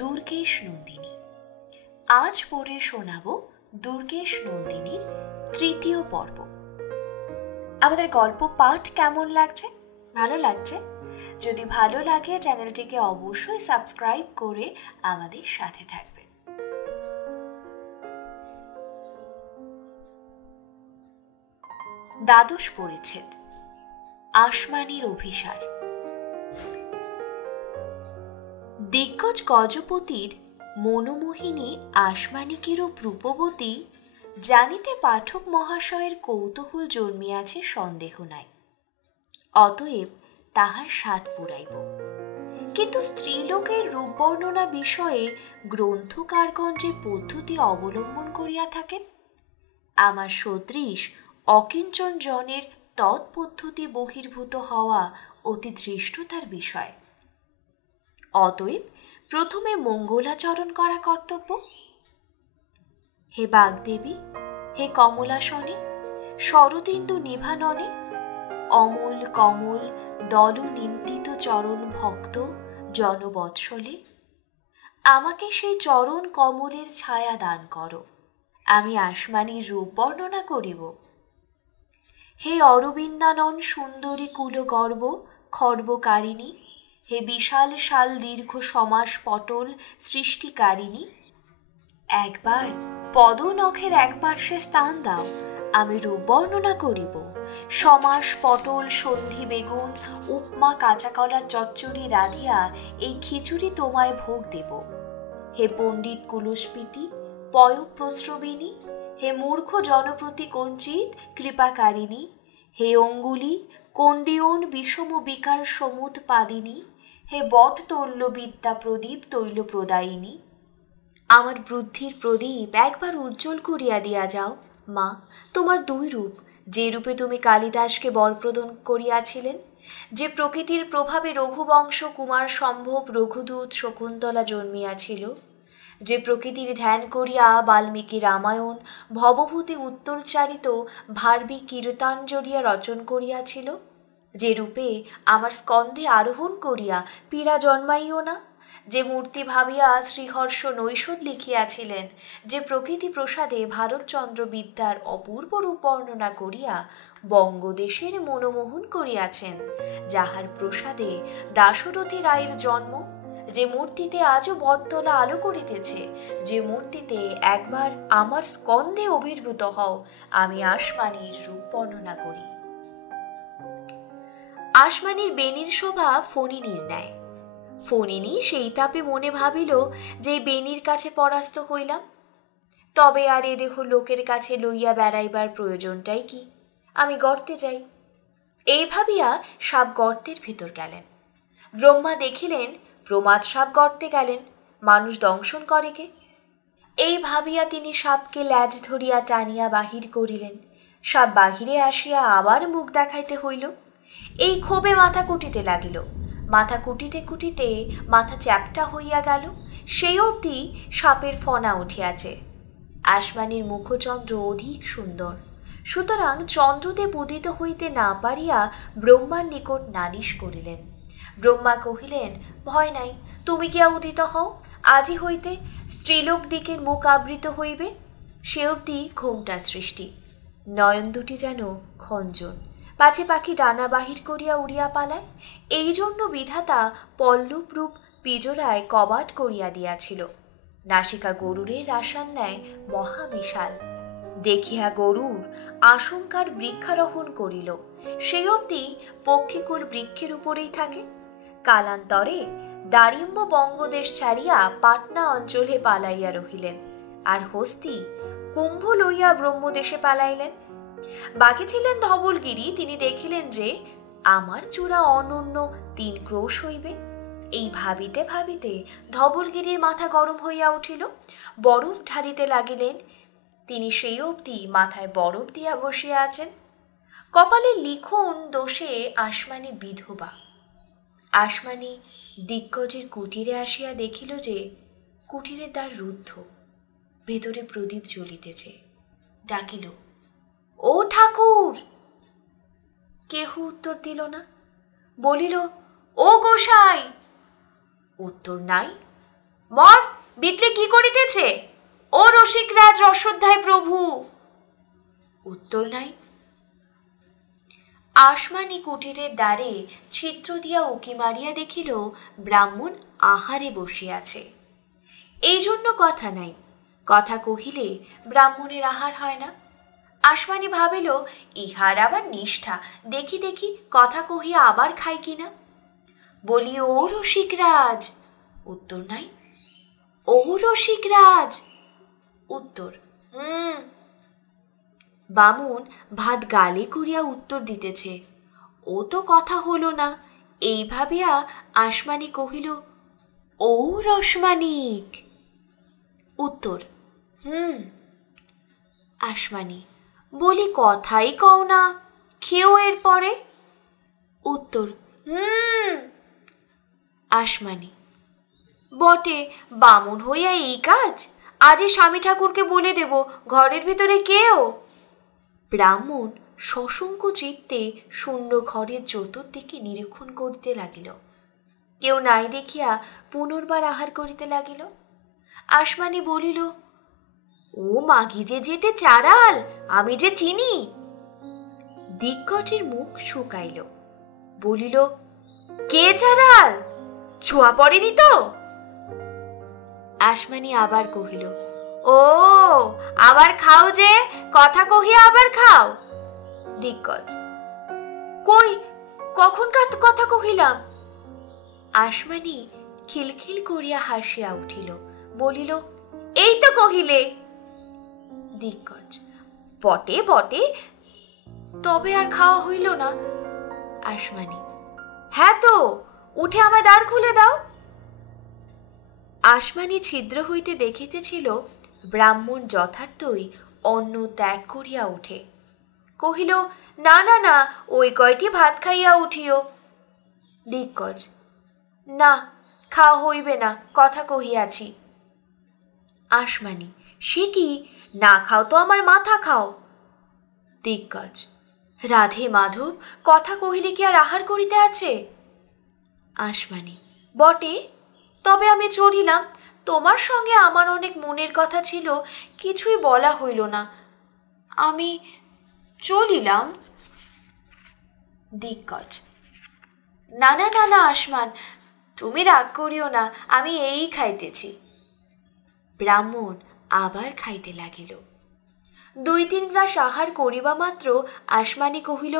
দুর্গেশ নন্দিনী। আজ পড়ে শোনাব দুর্গেশ নন্দিনীর তৃতীয় পর্ব। আমাদের গল্প পাঠ কেমন লাগছে? ভালো লাগছে? যদি ভালো লাগে চ্যানেলটিকে অবশ্যই সাবস্ক্রাইব করে আমাদের সাথে থাকবেন। দ্বাদশ পরিচ্ছেদ, আসমানির অভিসার। দিগ্গজ গজপতির মনোমোহিনী আসমানিকেরূপ রূপবতী জানিতে পাঠক মহাশয়ের কৌতূহল জন্মিয়াছে সন্দেহ নাই। অতএব তাহার স্বাদ পুরাইব। কিন্তু স্ত্রীলোকের রূপ বর্ণনা বিষয়ে গ্রন্থকারগণ যে পদ্ধতি অবলম্বন করিয়া থাকেন, আমার সদৃশ অকিঞ্চন জনের তৎপদ্ধতি বহির্ভূত হওয়া অতি ধৃষ্টতার বিষয়। অতএব প্রথমে মঙ্গলাচরণ করা কর্তব্য। হে বাগদেবী, হে কমলাসনে, শরদিন্দু নিভাননে, অমল কমল দল নিন্দিত চরণ ভক্ত জনবৎসলে, আমাকে সেই চরণ কমলের ছায়া দান করো, আমি আসমানির রূপ বর্ণনা করিব। হে অরবিন্দানন সুন্দরী কুলগর্ব খর্বকারিণী, হে বিশাল শাল দীর্ঘ সমাস পটল সৃষ্টিকারিণী, একবার পদনখের এক পার্শ্বে স্থান দাও, আমি রূপ বর্ণনা করিব। সমাস পটল সন্ধি বেগুন উপমা কাঁচা কলার চচ্চড়ি রাধিয়া এই খিচুড়ি তোমায় ভোগ দেব। হে পণ্ডিত কুলস্পিতি পয়ঃপ্রস্রবিনী, হে মূর্খ জনপ্রতি কঞ্চিত কৃপাকারিণী, হে অঙ্গুলি কণ্ডিয়ন বিষম বিকার সমুৎপাদিনী, হে বট তৈল বিদ্যা প্রদীপ তৈল প্রদায়িনী, আমার বুদ্ধির প্রদীপ একবার উজ্জ্বল করিয়া দিয়া যাও। মা, তোমার দুই রূপ, যে রূপে তুমি কালিদাসকে বরপ্রদান করিয়াছিলেন, যে প্রকৃতির প্রভাবে রঘুবংশ কুমার সম্ভব রঘুদূত শকুন্তলা জন্মিয়াছিল, যে প্রকৃতির ধ্যান করিয়া বাল্মীকি রামায়ণ ভবভূতি উত্তরচারিত ভার্বী কীর্তাঞ্জলিয়া রচন করিয়াছিল, যে রূপে আমার স্কন্ধে আরোহণ করিয়া পীড়া জন্মাইও না, যে মূর্তি ভাবিয়া শ্রীহর্ষ নৈষদ লিখিয়াছিলেন, যে প্রকৃতি প্রসাদে ভারতচন্দ্র বিদ্যার অপূর্ব রূপ বর্ণনা করিয়া বঙ্গদেশের মনোমোহন করিয়াছেন, যাহার প্রসাদে দাশরথী রায়ের জন্ম, যে মূর্তিতে আজও বটতলা আলো করিতেছে, যে মূর্তিতে একবার আমার স্কন্ধে অভির্ভূত হও, আমি আসমানির রূপ বর্ণনা করি। আসমানির বেনির শোভা ফণিনীর ন্যায়। ফণিনী সেই তাপে মনে ভাবিল যে বেনির কাছে পরাস্ত হইলাম, তবে আর এ দেহ লোকের কাছে লইয়া বেড়াইবার প্রয়োজনটাই কি, আমি গর্তে যাই। এই ভাবিয়া সাপ গর্তের ভিতর গেলেন। ব্রহ্মা দেখিলেন প্রমাদ সাপ গর্তে গেলেন, মানুষ দংশন করে কে? এই ভাবিয়া তিনি সাপকে ল্যাজ ধরিয়া টানিয়া বাহির করিলেন। সাপ বাহিরে আসিয়া আবার মুখ দেখাইতে হইল। এই ক্ষোভে মাথা কুটিতে লাগিল। মাথা কুটিতে কুটিতে মাথা চ্যাপ্টা হইয়া গেল, সেই অবধি সাপের ফনা উঠিয়াছে। আসমানির মুখচন্দ্র অধিক সুন্দর, সুতরাং চন্দ্রদেব উদিত হইতে না পারিয়া ব্রহ্মার নিকট নালিশ করিলেন। ব্রহ্মা কহিলেন, ভয় নাই, তুমি গিয়া উদিত হও, আজই হইতে স্ত্রীলোক দিকের মুখ আবৃত হইবে। সে অবধি ঘোমটা সৃষ্টি, নয়ন দুটি যেন খঞ্জন, পাছে পাখি ডানা বাহির করিয়া উড়িয়া পালায়। এই জন্য বিধাতা পল্লব রূপ পিজরায় কবাট করিয়া দিয়াছিল। নাসিকা গরুরের আশার ন্যায় মহাবিশাল, দেখিয়া গরুর আশঙ্কার বৃক্ষারোহণ করিল। সেই অবধি পক্ষীকুল বৃক্ষের উপরেই থাকে। কালান্তরে দারিম্ব বঙ্গদেশ ছাড়িয়া পাটনা অঞ্চলে পালাইয়া রহিলেন, আর হস্তি কুম্ভ লইয়া ব্রহ্মদেশে পালাইলেন। বাকি ছিলেন ধবলগিরি। তিনি দেখিলেন যে আমার চূড়া অনন্য 3 ক্রোশ হইবে। এই ভাবিতে ভাবিতে ধবলগিরির মাথা গরম হইয়া উঠিল। বরফ ঢালিতে লাগিলেন। তিনি সেই অবধি মাথায় বরফ দিয়া বসিয়া আছেন। কপালে লিখন দোষে আসমানি বিধবা। আসমানি দিগ্গজের কুটিরে আসিয়া দেখিল যে কুটিরের দ্বার রুদ্ধ, ভেতরে প্রদীপ জ্বলিতেছে। ডাকিল, ও ঠাকুর! কেহ উত্তর দিল না। বলিল, ও গোসাই! উত্তর নাই। মর, বিটলে কি করিতেছে? ও রসিকরাজ রসোধ্যায় প্রভু। উত্তর নাই। আসমানি কুটিরের দ্বারে ছিদ্র দিয়া উকি মারিয়া দেখিল ব্রাহ্মণ আহারে বসিয়াছে। এই জন্য কথা নাই, কথা কহিলে ব্রাহ্মণের আহার হয় না। আসমানি ভাবিল ইহার আবার নিষ্ঠা, দেখি দেখি কথা কহিয়া আবার খাই কিনা। বলি, ও রসিকরাজ। উত্তর নাই। ও রসিকরাজ। উত্তর বামুন ভাত গালে করিয়া উত্তর দিতেছে। ও তো কথা হলো না। এই ভাবিয়া আসমানি কহিল, ও রসমানিক। উত্তর আসমানি, বলি কথাই কও না, খেও এর পরে। উত্তর আসমানি, বটে, বামুন হইয়া এই কাজ? আজই স্বামী ঠাকুরকে বলে দেব ঘরের ভিতরে কেউ। ব্রাহ্মণ সশঙ্ক চিত্তে শূন্য ঘরের চতুর্দিকে নিরীক্ষণ করিতে লাগিল। কেউ নাই দেখিয়া পুনর্বার আহার করিতে লাগিল। আসমানি বলিল, ও মাগি যে যেতে চারাল, আমি যে চিনি। দিগ্গজের মুখ শুকাইল। বলিল, কে চারাল? ছোঁয়া পড়েনি তো? আসমানি আবার কহিল, ও আবার খাও যে, কথা কহিয়া আবার খাও। দিগ্গজ, কই, কখন কথা কহিলাম? আসমানি খিলখিল করিয়া হাসিয়া উঠিল, বলিল, এই তো কহিলে। দিগ্গজ, বটে বটে, তবে আর খাওয়া হইল না। আসমানি, হ্যাঁ তো, উঠে আমায় দ্বার খুলে দাও। আসমানি ছিদ্র হইতে দেখিতেছিল ব্রাহ্মণ যথার্থই অন্ন ত্যাগ করিয়া উঠে। কহিল, না না না, ওই কয়টি ভাত খাইয়া উঠিও। দিগ্গজ, না, খাওয়া হইবে না, কথা কহিয়াছি। আসমানি, সে কি, না খাও তো আমার মাথা খাও। দিগ্গজ, রাধে মাধব, কথা কহিলে কি আর আহার করিতে আছে? আসমানি, বটে, তবে আমি চড়িলাম। তোমার সঙ্গে আমার অনেক মনের কথা ছিল, কিছুই বলা হইল না, আমি চলিলাম। দিগ্গজ, না না না না আসমান, তুমি রাগ করিও না, আমি এই খাইতেছি। ব্রাহ্মণ আবার খাইতে লাগিল। 2-3 গ্রাস আহার করিবা মাত্র আসমানি কহিল,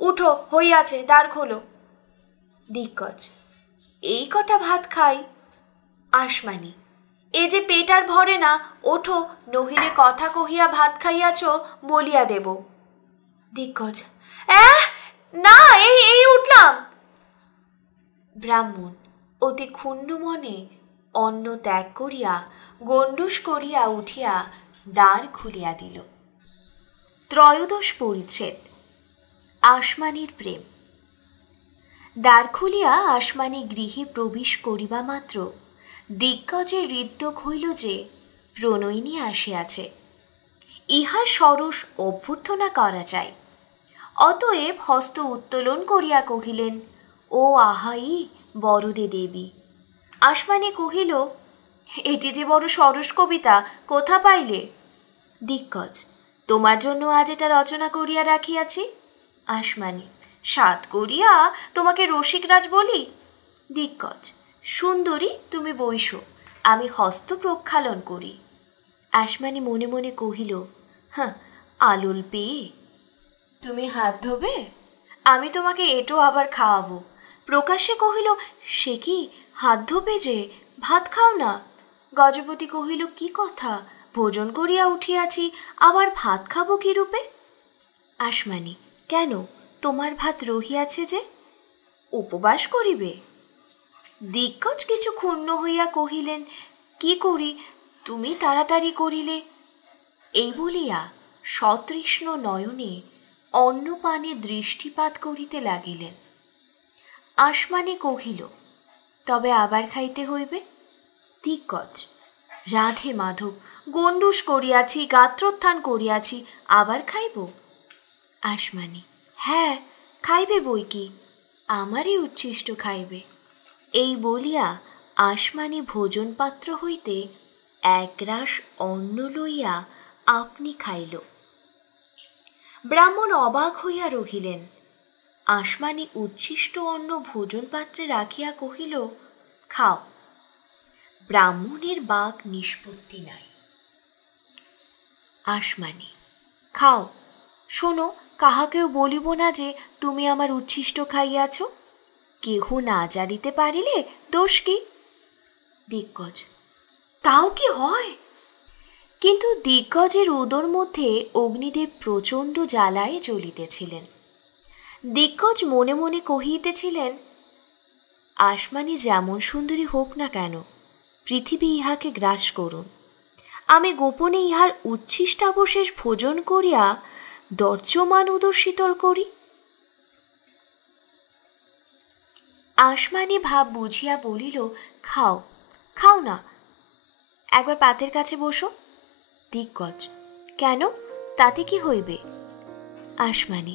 উঠো, হইয়াছে, দ্বার খোলো। দিগ্গজ, এই কটা ভাত খাই। আসমানি, এ যে পেট আর ভরে না, ওঠো, নহিলে কথা কহিয়া ভাত খাইয়াছ বলিয়া দেব। দিগ্গজ, না, এই এই উঠলাম। ব্রাহ্মণ অতি ক্ষুণ্ণ মনে অন্ন ত্যাগ করিয়া গণ্ডুষ করিয়া উঠিয়া দ্বার খুলিয়া দিল। 13 পরিচ্ছেদ। আসমানির প্রেম। দ্বার খুলিয়া আসমানি গৃহে প্রবেশ করিবা মাত্র দিগ্গজের হৃদ্যোগ হইল যে প্রণয়িনী আসিয়াছে, ইহার সরস অভ্যর্থনা করা যায়। অতএব হস্ত উত্তোলন করিয়া কহিলেন, ও আহাই বরদে দেবী। আসমানি কহিল, এটি যে বড় সরস কবিতা, কোথা পাইলে? দিগ্গজ, তোমার জন্য আজ এটা রচনা করিয়া রাখিয়াছি। আসমানি, সাত করিয়া তোমাকে রসিকরাজ বলি? দিগ্গজ, সুন্দরী, তুমি বইসো, আমি হস্ত প্রক্ষালন করি। আসমানি মনে মনে কহিল, হ্যাঁ, আলুল পেয়ে তুমি হাত ধোবে, আমি তোমাকে এটো আবার খাওয়াবো। প্রকাশ্যে কহিল, সে কি, হাত ধোবে যে, ভাত খাও না। গজপতি কহিল, কি কথা, ভোজন করিয়া উঠিয়াছি, আবার ভাত খাবো কি রূপে? আসমানি, কেন, তোমার ভাত রহিয়াছে যে, উপবাস করিবে? দিগ্গজ কিছু ক্ষুণ্ণ হইয়া কহিলেন, কি করি, তুমি তাড়াতাড়ি করিলে। এই বলিয়া সতৃষ্ণ নয়নে অন্নপানে দৃষ্টিপাত করিতে লাগিলেন। আসমানি কহিল, তবে আবার খাইতে হইবে। দিগ্গজ, রাধে মাধব, গণ্ডুষ করিয়াছি, গাত্রোত্থান করিয়াছি, আবার খাইব? আসমানি, হ্যাঁ, খাইবে বই কি, আমারই উচ্ছিষ্ট খাইবে। এই বলিয়া আসমানি ভোজন পাত্র হইতে এক গ্রাস অন্ন লইয়া আপনি খাইল। ব্রাহ্মণ অবাক হইয়া রহিলেন। আসমানি উচ্ছিষ্ট অন্ন ভোজন পাত্রে রাখিয়া কহিল, খাও। ব্রাহ্মণের বাক নিষ্পত্তি নাই। আসমানি, খাও, শোনো, কাহাকেও বলিব না যে তুমি আমার উচ্ছিষ্ট খাইয়াছ। কেহ না জানিতে পারিলে দোষ কি? দিগ্গজ, তাও কি হয়? কিন্তু দিগ্গজের উদর মধ্যে অগ্নিদেব প্রচণ্ড জ্বালায় জ্বলিতেছিলেন। দিগ্গজ মনে মনে কহিতেছিলেন, আসমানি যেমন সুন্দরী হোক না কেন, পৃথিবী ইহাকে গ্রাস করুন। আমি গোপনে ইহার উচ্ছিষ্টাবশেষ ভোজন করিয়া দর্যমান উদর শীতল করি। আসমানি ভাব বুঝিয়া বলিল, খাও, খাও না, একবার পাতের কাছে বসো। দিগ্গজ, কেন, তাতে কি হইবে? আসমানি,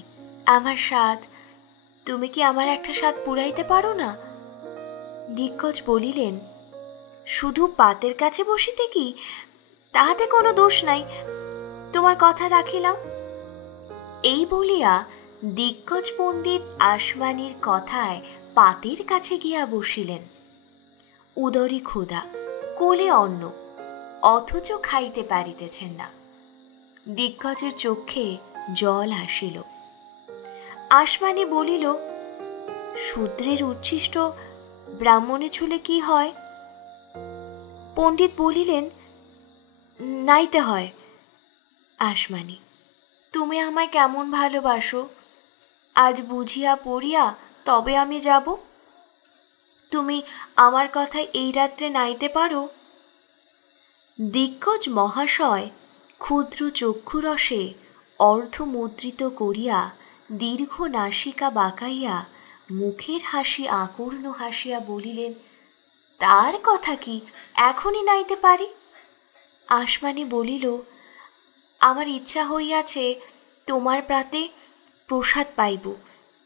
আমার স্বাদ, তুমি কি আমার একটা স্বাদ পুরাইতে পারো না? দিগ্গজ বলিলেন, শুধু পাতের কাছে বসিতে কি, তাহাতে কোনো দোষ নাই, তোমার কথা রাখিলাম। এই বলিয়া দিগ্গজ পণ্ডিত আসমানির কথায় পাতের কাছে গিয়া বসিলেন। উদরে ক্ষুধা, কোলে অন্ন, অথচ খাইতে পারিতেছেন না। দিগ্গজের চক্ষে জল আসিল। আসমানি বলিল, শূদ্রের উচ্ছিষ্ট ব্রাহ্মণে ছুলে কি হয়? পণ্ডিত বলিলেন, নাইতে হয়। আসমানি, তুমি আমায় কেমন ভালোবাসো, আজ বুঝিয়া পড়িয়া তবে আমি যাব। তুমি আমার কথায় এই রাত্রে নাইতে পারো? দিগ্গজ মহাশয় ক্ষুদ্র চক্ষুরসে অর্ধমুদ্রিত করিয়া দীর্ঘ নাসিকা বাঁকাইয়া মুখের হাসি আকর্ণ হাসিয়া বলিলেন, তার কথা কি, এখনই নাইতে পারি। আসমানি বলিল, আমার ইচ্ছা হইয়াছে তোমার প্রাতে প্রসাদ পাইব,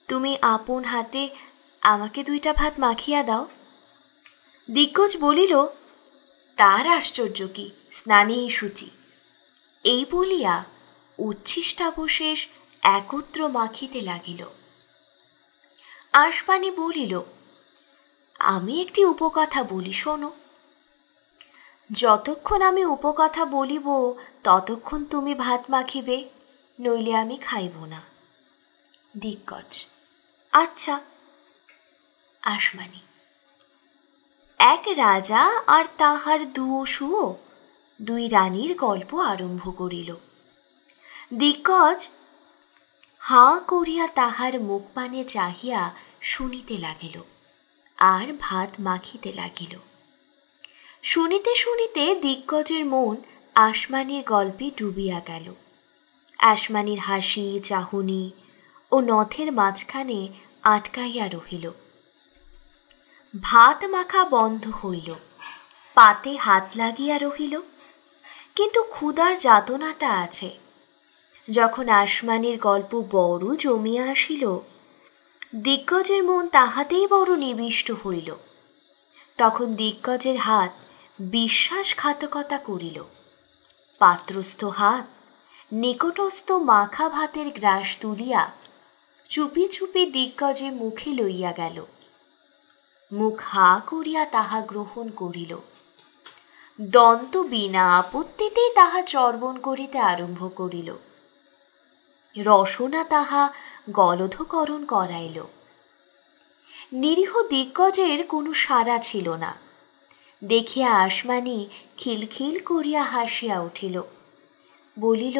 তুমি আপন হাতে আমাকে 2টা ভাত মাখিয়া দাও। দিগ্গজ বলিল, তার আশ্চর্য কি, স্নানেই শুচি। এই বলিয়া উচ্ছিষ্টাবশেষ একত্র মাখিতে লাগিল। আসমানি বলিল, আমি একটি উপকথা বলি, শোনো। যতক্ষণ আমি উপকথা বলিব ততক্ষণ তুমি ভাত মাখিবে, নইলে আমি খাইব না। দিগ্গজ, আচ্ছা। আসমানি, এক রাজা আর তাহার 2 অসুও 2 রানীর গল্প আরম্ভ করিল। দিগ্গজ হাঁ করিয়া তাহার মুখ পানে চাহিয়া শুনিতে লাগিল, আর ভাত মাখিতে লাগিল। শুনিতে শুনিতে দিগ্গজের মন আসমানির গল্পে ডুবিয়া গেল। আসমানির হাসি চাহনি ও নথের মাঝখানে আটকাইয়া রহিল। ভাত মাখা বন্ধ হইল, পাতে হাত লাগিয়া রহিল, কিন্তু ক্ষুধার যাতনাটা আছে। যখন আসমানির গল্প বড় জমিয়া আসিল, দিগ্গজের মন তাহাতেই বড় নিবিষ্ট হইল। তখন দিগ্গজের হাত বিশ্বাসঘাতকতা করিল। পাত্রস্থ হাত নিকটস্থ মাখা ভাতের গ্রাস তুলিয়া চুপি চুপি দিগ্গজের মুখে লইয়া গেল। মুখ হা করিয়া তাহা গ্রহণ করিল। দন্ত বিনা আপত্তিতেই তাহা চর্বণ করিতে আরম্ভ করিল। রসনা তাহা গলধকরণ করাইল। নিরীহ দিগ্গজের কোনো সাড়া ছিল না। দেখিয়া আসমানি খিলখিল করিয়া হাসিয়া উঠিল, বলিল,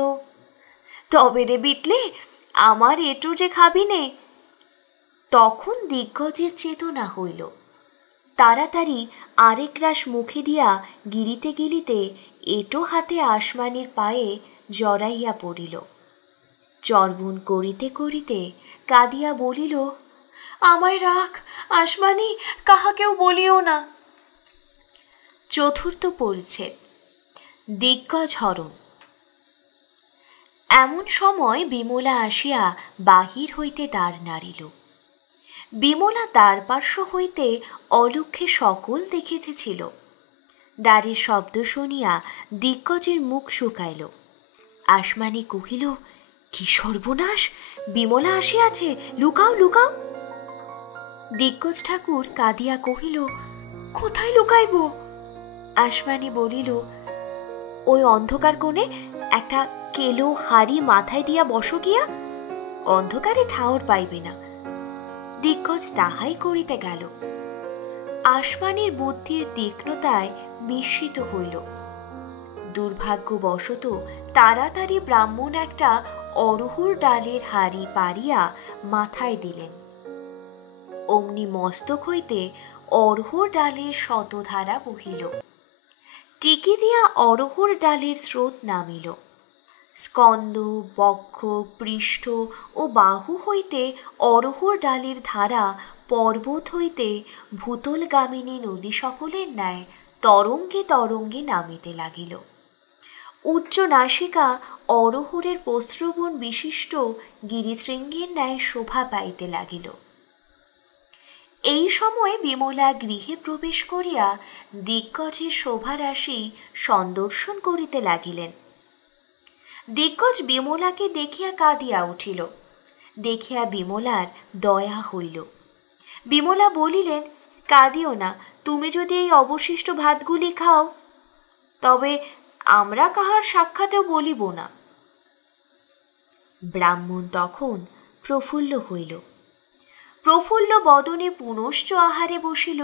তবে রে বিটলে, আমার এটু যে খাবি নে। তখন দিগ্গজের চেতনা হইল। তাড়াতাড়ি আরেক গ্রাস মুখে দিয়া গিলিতে গিলিতে এটো হাতে আসমানির পায়ে জড়াইয়া পড়িল। চর্বণ করিতে করিতে কাঁদিয়া বলিল, আমায় রাখ আসমানি, কাহাকেও বলিও না। চতুর্থ পরিচ্ছেদ, দিগ্গজ হরণ। এমন সময় বিমলা আসিয়া বাহির হইতে দ্বার নাড়িল। বিমলা দ্বার পার্শ্ব হইতে অলক্ষ্যে সকল দেখিতেছিল। দ্বারের শব্দ শুনিয়া দিগ্গজের মুখ শুকাইল। আসমানি কহিল, কি সর্বনাশ! বিমলা আসিয়াছে, লুকাও লুকাও। দিগ্গজ ঠাকুর কাঁদিয়া কহিল, কোথায় লুকাইব? আসমানি বলিল, ওই অন্ধকার কোণে একটা কেলো হাড়ি মাথায় দিয়া বসো গিয়া, অন্ধকারে ঠাওর পাইবে না। দিগ্গজ তাহাই করিতে গেল। আসমানির বুদ্ধির তীক্ষ্ণতায় বিস্মিত হইল। দুর্ভাগ্যবশত তাড়াতাড়ি ব্রাহ্মণ একটা অরহুর ডালের হাড়ি পাড়িয়া মাথায় দিলেন। অমনি মস্তক হইতে অরহুর ডালের শতধারা বহিল। টিকি দিয়া অরহুর ডালের স্রোত নামিল। স্কন্দ, বক্ষ, পৃষ্ঠ ও বাহু হইতে অরহুর ডালের ধারা পর্বত হইতে ভূতলগামিনী নদী সকলের ন্যায় তরঙ্গে তরঙ্গে নামিতে লাগিল। উচ্চ নাসিকা অরহুরের প্রস্রবণ বিশিষ্ট গিরিশৃঙ্গের ন্যায় শোভা পাইতে লাগিল। এই সময় বিমলা গৃহে প্রবেশ করিয়া দিগ্গজের শোভারাশি সন্দর্শন করিতে লাগিলেন। দিগ্গজ বিমলাকে দেখিয়া কাঁদিয়া উঠিল। দেখিয়া বিমলার দয়া হইল। বিমলা বলিলেন, কাঁদিও না, তুমি যদি এই অবশিষ্ট ভাতগুলি খাও তবে আমরা কাহার সাক্ষাতেও বলিব না। ব্রাহ্মণ তখন প্রফুল্ল হইল। প্রফুল্ল বদনে পুনশ্চ আহারে বসিল।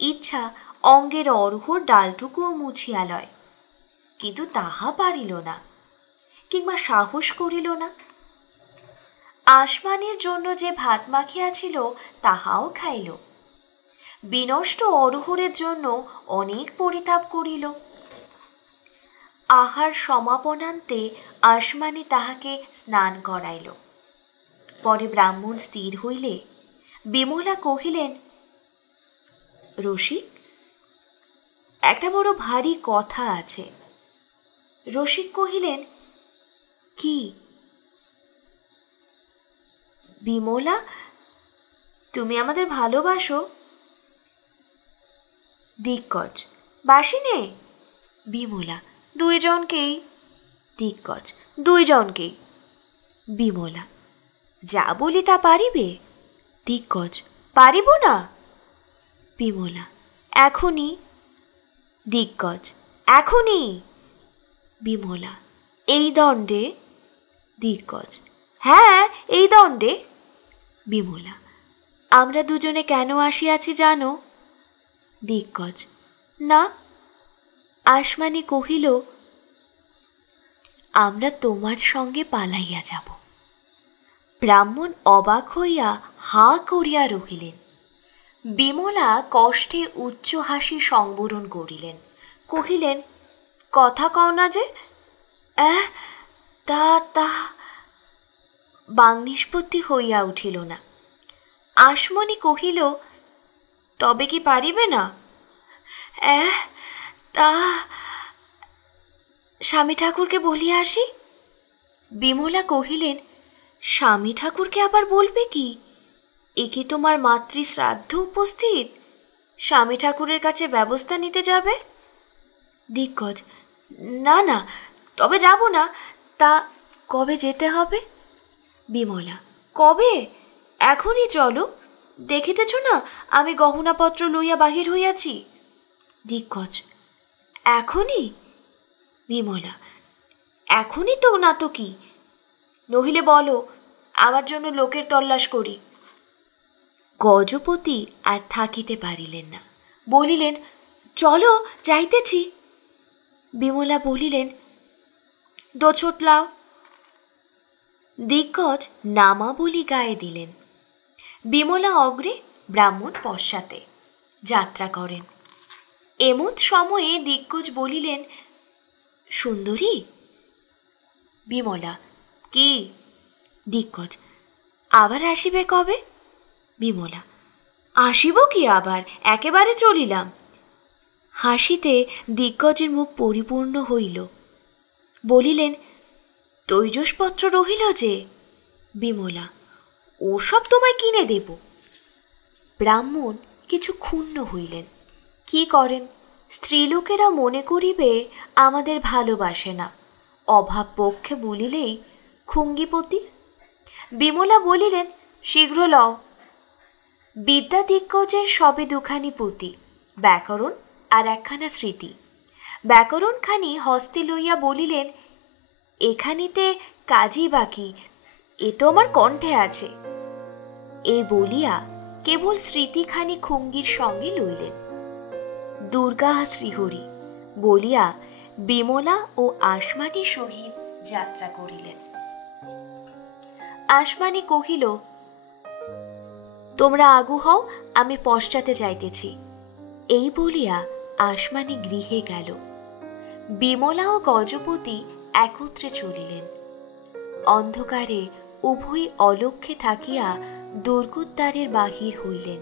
ইচ্ছা অঙ্গের অর্ঘ্যর ডালটুকুও মুছিয়া লয়, কিন্তু তাহা পারিল না, কিংবা সাহস করিল না। আসমানের জন্য যে ভাত মাখিয়াছিল তাহাও খাইল। বিনষ্ট অর্ঘ্যের জন্য অনেক পরিতাপ করিল। আহার সমাপনান্তে আসমানি তাহাকে স্নান করাইল। পরে ব্রাহ্মণ স্থির হইলে বিমলা কহিলেন, রসিক, একটা বড় ভারী কথা আছে। রসিক কহিলেন, কি? বিমলা, তুমি আমাদের ভালোবাসো? দিগ্গজ, বাসিনে? বিমলা, দুইজনকেই। দিগ্গজ, দুইজনকেই। বিমলা, যা বলি তা পারিবে? দিগ্গজ, পারিব না। বিমলা, এখনই। দিগ্গজ, এখনই। বিমলা, এই দণ্ডে? দিগ্গজ, হ্যাঁ, এই দণ্ডে। বিমলা, আমরা দুজনে কেন আসিয়াছি জানো? দিগ্গজ, না। আসমানি কহিল, আমরা তোমার সঙ্গে পালাইয়া যাব। ব্রাহ্মণ অবাক হইয়া হাঁ করিয়া রহিলেন। বিমলা কষ্টে উচ্চ হাসি সংবরণ করিলেন। কহিলেন, কথা কও না যে? তা তা বাংনিষ্পত্তি হইয়া উঠিল না। আসমনি কহিল, তবে কি পারিবে না? তা স্বামী ঠাকুরকে বলিয়া আসি। বিমলা কহিলেন, স্বামী ঠাকুরকে আবার বলবে কি? এ কি তোমার মাতৃ শ্রাদ্ধ উপস্থিত? স্বামী ঠাকুরের কাছে ব্যবস্থা নিতে যাবে? দিগ্গজ, না না, তবে যাব না। তা কবে যেতে হবে? বিমলা, কবে? এখনই চলো। দেখিতেছ না আমি গহনাপত্র লইয়া বাহির হইয়াছি। দিগ্গজ, এখনই? বিমলা, এখনই তো না তো কি? নহিলে বলো, আমার জন্য লোকের তল্লাশ করি। গজপতি আর থাকিতে পারিলেন না, বলিলেন, চলো, যাইতেছি। বিমলা বলিলেন, দো ছোটলাও। দিগ্গজ নামাবলী গায়ে দিলেন। বিমলা অগ্রে, ব্রাহ্মণ পশ্চাতে যাত্রা করেন। এমত সময়ে দিগ্গজ বলিলেন, সুন্দরী। বিমলা, কি? দিগ্গজ, আবার আসিবে কবে? বিমলা, আসিব কি আবার, একেবারে চলিলাম। হাসিতে দিগ্গজের মুখ পরিপূর্ণ হইল। বলিলেন, তৈজসপত্র রহিল যে? বিমলা, ওসব তোমায় কিনে দেব। ব্রাহ্মণ কিছু ক্ষুণ্ণ হইলেন। কি করেন, স্ত্রীলোকেরা মনে করিবে আমাদের ভালোবাসে না, অভাব পক্ষে বলিলেই খুঙ্গিপতি। বিমলা বলিলেন, শীঘ্র লও। বিদ্যা দিগ্গজের সবে দুখানি পুঁতি, ব্যাকরণ আর একখানা স্মৃতি। ব্যাকরণখানি হস্তে লইয়া বলিলেন, এখানিতে কাজই বাকি, এ তো আমার কণ্ঠে আছে। এই বলিয়া কেবল স্মৃতিখানি খুঙ্গির সঙ্গে লইলেন। দুর্গা শ্রীহরি বলিয়া বিমলা ও আসমানির সহিত যাত্রা করিলেন। আসমানি কহিল, তোমরা আগু হও, আমি পশ্চাতে যাইতেছি। এই বলিয়া আসমানি গৃহে গেল। বিমলা ও গজপতি একত্রে চলিলেন। অন্ধকারে উভয় অলক্ষ্যে থাকিয়া দুর্গোদ্বারের বাহির হইলেন।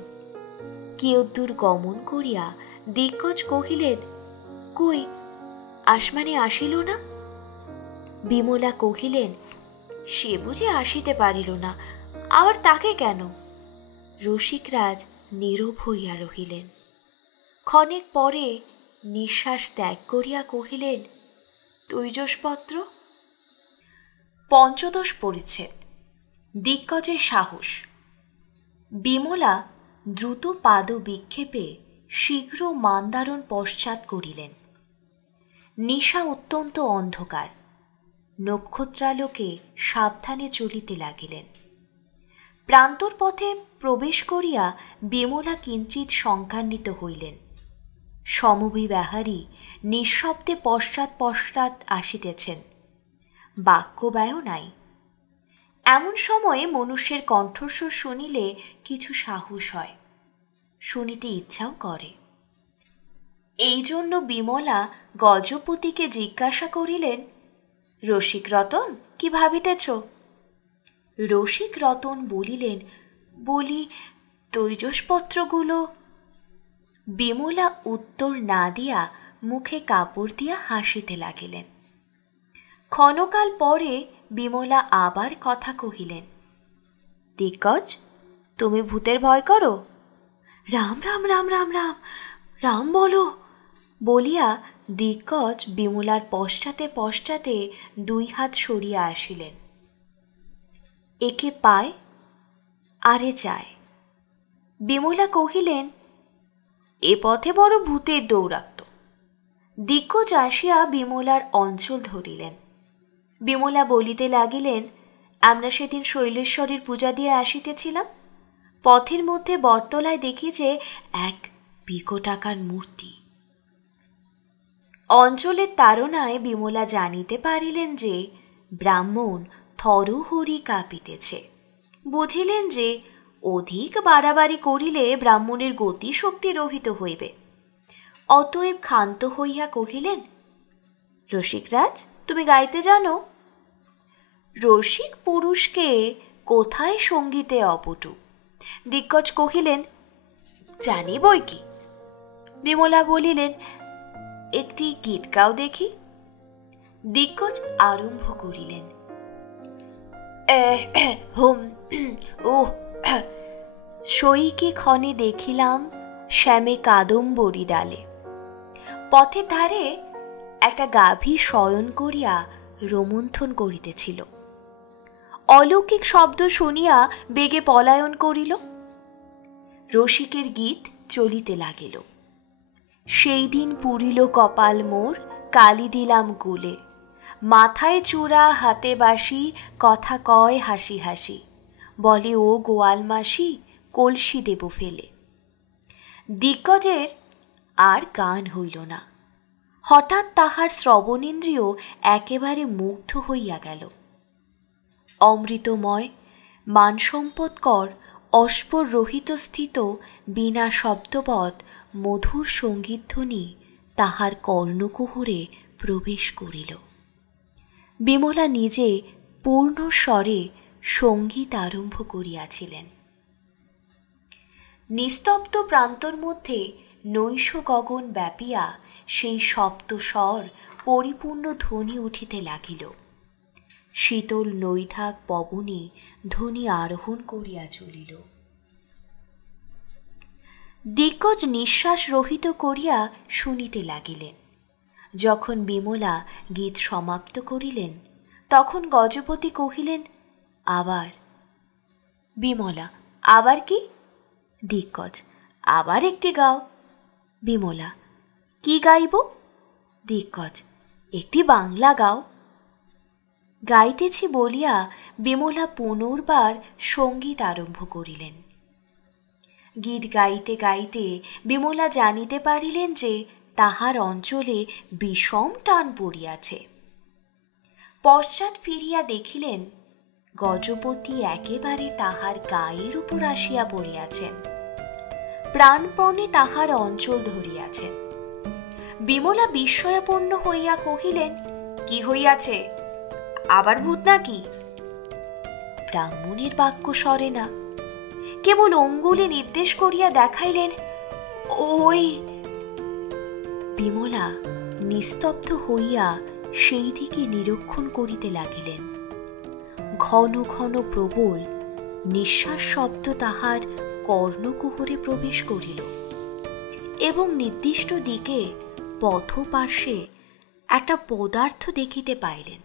কিয়দ্দূর গমন করিয়া দিগ্গজ কহিলেন, কই, আসমানি আসিল না? বিমলা কহিলেন, সে বুঝি আসিতে পারিল না, আবার তাকে কেন? রসিকরাজ নীরব হইয়া রহিলেন। ক্ষণেক পরে নিঃশ্বাস ত্যাগ করিয়া কহিলেন, তৈজসপত্র। পঞ্চদশ পরিচ্ছেদ। দিগ্গজের সাহস। বিমলা দ্রুত পাদ বিক্ষেপে শীঘ্র মান্দারণ পশ্চাৎ করিলেন। নিশা অত্যন্ত অন্ধকার। নক্ষত্রালোকে সাবধানে চলিতে লাগিলেন। প্রান্তর পথে প্রবেশ করিয়া বিমলা কিঞ্চিৎ শঙ্কান্বিত হইলেন। সমবিবাহারী নিঃশব্দে পশ্চাৎ পশ্চাৎ আসিতেছেন, বাক্যব্যয় নাই। এমন সময়ে মনুষ্যের কণ্ঠস্বর শুনিলে কিছু সাহস হয়, শুনিতে ইচ্ছাও করে। এই জন্য বিমলা গজপতিকে জিজ্ঞাসা করিলেন, রসিক রতন, কি ভাবিতেছ? রসিক রতন বলিলেন, বলি, তৈজসপত্রগুলো। বিমলা উত্তর না দিয়া মুখে কাপড় দিয়া হাসিতে লাগিলেন। ক্ষণকাল পরে বিমলা আবার কথা কহিলেন, দিগ্গজ, তুমি ভূতের ভয় করো? রাম রাম রাম রাম রাম রাম বলো বলিয়া দিগ্গজ বিমলার পশ্চাতে পশ্চাতে দুই হাত সরিয়া আসিলেন। একে পায়, আরে চায়। বিমলা কহিলেন, এ পথে বড় ভূতের দৌরাত্ম্য। দিগ্গজ আসিয়া বিমলার অঞ্চল ধরিলেন। বিমলা বলিতে লাগিলেন, আমরা সেদিন শৈলেশ্বরীর পূজা দিয়ে আসিতেছিলাম। পথের মধ্যে বটতলায় দেখি যে এক বিকটাকার মূর্তি। অঞ্চলের তাড়নায় বিমলা জানিতে পারিলেন যে ব্রাহ্মণ থরহরি কাঁপিতেছে। বুঝিলেন যে অধিক বাড়াবাড়ি করিলে ব্রাহ্মণের গতিশক্তি রহিত হইবে। অতএব ক্ষান্ত হইয়া কহিলেন, রসিকরাজ, তুমি গাইতে জানো? রসিক পুরুষকে কোথায় সঙ্গীতে অপটু। দিগ্গজ কহিলেন, জানি বই কি। বিমলা বলিলেন, একটি গীত গাও দেখি। দিগ্গজ আরম্ভ করিলেন, হুম ও সইকে ক্ষণে দেখিলাম শ্যামে কাদম্বরী ডালে। পথের ধারে একটা গাভী শয়ন করিয়া রোমন্থন করিতেছিল। অলৌকিক শব্দ শুনিয়া বেগে পলায়ন করিল। রসিকের গীত চলিতে লাগিল। সেই দিন পুরিল কপাল মোর, কালি দিলাম গুলে, মাথায় চূড়া হাতে বাঁশি, কথা কয় হাসি হাসি, বলে ও গোয়াল মাসি, কলসি দেব ফেলে। দিগ্গজের আর গান হইল না। হঠাৎ তাহার শ্রবণেন্দ্রিয় একেবারে মুগ্ধ হইয়া গেল। অমৃতময় মানসম্পদকর অস্পর রহিত স্থিত বিনা শব্দবৎ মধুর সঙ্গীতধ্বনি তাহার কর্ণকুহরে প্রবেশ করিল। বিমলা নিজে পূর্ণ স্বরে সঙ্গীত আরম্ভ করিয়াছিলেন। নিস্তব্ধ প্রান্তর মধ্যে নৈশ গগন ব্যাপিয়া সেই সপ্তস্বর পরিপূর্ণ ধ্বনি উঠিতে লাগিল। শীতল নৈধাক পবনে ধ্বনি আরোহণ করিয়া চলিল। দিগ্গজ নিঃশ্বাস রহিত করিয়া শুনিতে লাগিলেন। যখন বিমলা গীত সমাপ্ত করিলেন তখন গজপতি কহিলেন, আবার। বিমলা, আবার কি? দিগ্গজ, আবার একটি গাও। বিমলা, কি গাইব? দিগ্গজ, একটি বাংলা গাও। গাইতেছি বলিয়া বিমলা পুনর্বার সঙ্গীত আরম্ভ করিলেন। গীত গাইতে গাইতে বিমলা জানিতে পারিলেন যে তাহার অঞ্চলে বিষম টান পড়িয়াছে। পশ্চাৎ ফিরিয়া দেখিলেন গজপতি একেবারে তাহার গায়ের উপর আসিয়া পড়িয়াছেন, প্রাণপণে তাহার অঞ্চল ধরিয়াছেন। বিমলা বিস্ময়াপন্ন হইয়া কহিলেন, কি হইয়াছে? আবার ভূত নাকি? ব্রাহ্মণের বাক্য সরে না, কেবল অঙ্গুলে নির্দেশ করিয়া দেখাইলেন, ওই। বিমলা নিস্তব্ধ হইয়া সেই দিকে নিরীক্ষণ করিতে লাগিলেন। ঘন ঘন প্রবল নিঃশ্বাস শব্দ তাহার কর্ণকুহরে প্রবেশ করিল এবং নির্দিষ্ট দিকে পথপার্শ্বে একটা পদার্থ দেখিতে পাইলেন।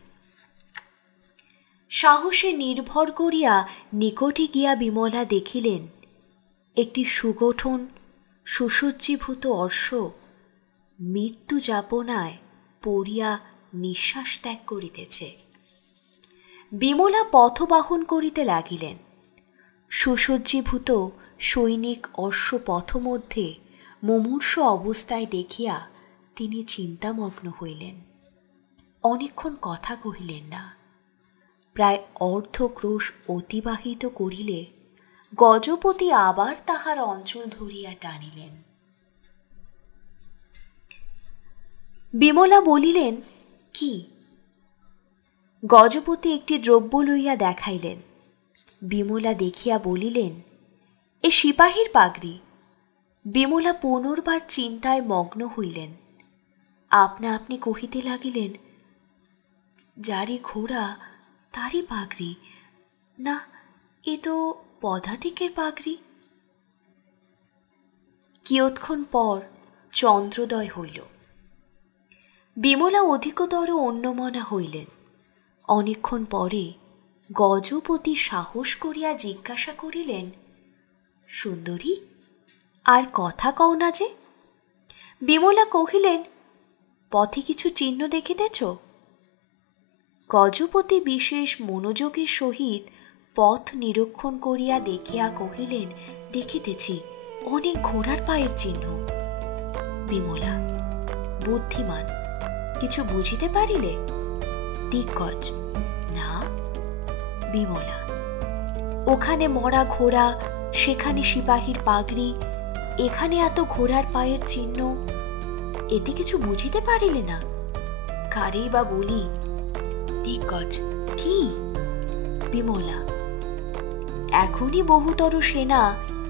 সাহসে নির্ভর করিয়া নিকটে গিয়া বিমলা দেখিলেন একটি সুগঠন সুসজ্জীভূত অশ্ব মৃত্যু যাপনায় পড়িয়া নিঃশ্বাস ত্যাগ করিতেছে। বিমলা পথবাহন করিতে লাগিলেন। সুসজ্জীভূত সৈনিক অশ্ব পথমধ্যে মুমূর্ষ অবস্থায় দেখিয়া তিনি চিন্তামগ্ন হইলেন। অনেকক্ষণ কথা কহিলেন না। প্রায় অর্ধক্রোশ অতিবাহিত করিলে গজপতি আবার তাহার অঞ্চল ধরিয়া টানিলেন। বিমলা বলিলেন, কি? গজপতি একটি দ্রব্য লইয়া দেখাইলেন। বিমলা দেখিয়া বলিলেন, এ সিপাহীর পাগড়ি। বিমলা পুনর্বার চিন্তায় মগ্ন হইলেন। আপনা আপনি কহিতে লাগিলেন, যারই ঘোড়া তারই পাগড়ি। না, এ তো পদাতিকের পাগড়ি। কিয়ৎক্ষণ পর চন্দ্রোদয় হইল। বিমলা অধিকতর অন্যমনা হইলেন। অনেকক্ষণ পরে গজপতি সাহস করিয়া জিজ্ঞাসা করিলেন, সুন্দরী, আর কথা কও না যে? বিমলা কহিলেন, পথে কিছু চিহ্ন দেখিতেছ? গজপতি বিশেষ মনোযোগের সহিত পথ নিরীক্ষণ করিয়া দেখিয়া কহিলেন, দেখিতেছি অনেক ঘোড়ার পায়ের চিহ্ন। বিমলা, বুদ্ধিমান, কিছু বুঝিতে পারিলে? দিগ্গজ, না। বিমলা, ওখানে মরা ঘোড়া, সেখানে সিপাহীর পাগড়ি, এখানে এত ঘোড়ার পায়ের চিহ্ন, এতে কিছু বুঝিতে পারিলে না? কারেই বা বলি? দিগ্গজ, কি? বিমলা, এখনই বহুতর সেনা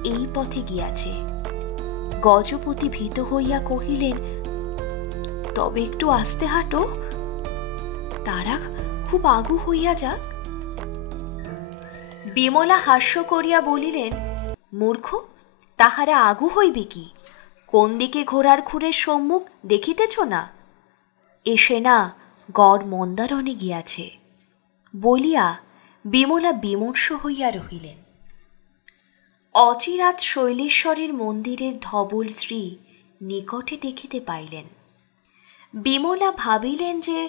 এই পথে গিয়াছে। গজপতি ভীত হইয়া কহিলেন, তবে একটু আস্তে হাঁটো, তারা খুব আগু হইয়া যাক। বিমলা হাস্য করিয়া বলিলেন, মূর্খ, তাহারা আগু হইবে কি? কোন দিকে ঘোড়ার খুরের সম্মুখ দেখিতেছ না? এ সেনা গড় মন্দারণে গিয়াছে। বলিয়া বিমলা বিমর্ষ হইয়া রহিলেন। অচিরাত শৈলেশ্বরের মন্দিরের ধবল শ্রী নিকটে দেখিতে পাইলেন। বিমলা ভাবিলেন যে